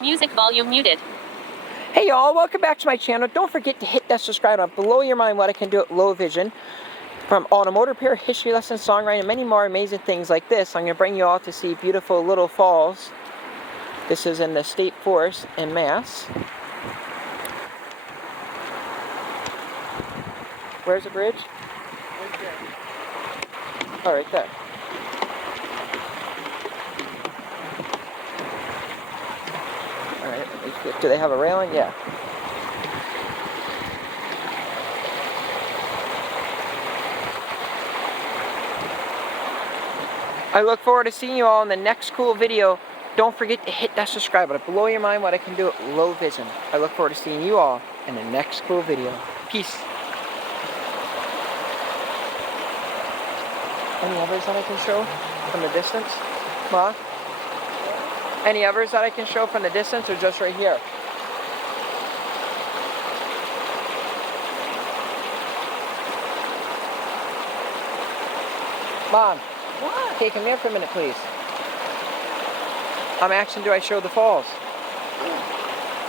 Music volume muted. Hey y'all, welcome back to my channel. Don't forget to hit that subscribe button. Blow your mind what I can do at low vision. From automotive repair, history lessons, songwriting, and many more amazing things like this, I'm going to bring you all to see beautiful little falls. This is in the State Forest in Mass. Where's the bridge? Right there. Oh, right there. Alright, do they have a railing? Yeah. I look forward to seeing you all in the next cool video. Don't forget to hit that subscribe button. Blow your mind what I can do at low vision. I look forward to seeing you all in the next cool video. Peace. Any others that I can show from the distance? Ma? Any others that I can show from the distance or just right here? Mom? What? Okay, come here for a minute, please. I'm asking, do I show the falls?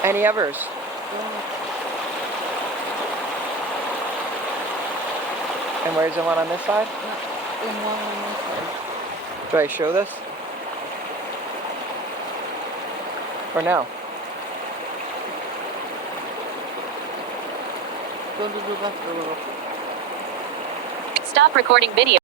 Any others? And where's the one on this side? And one on this side. Do I show this? Or no? Go to the left a little. Stop recording video.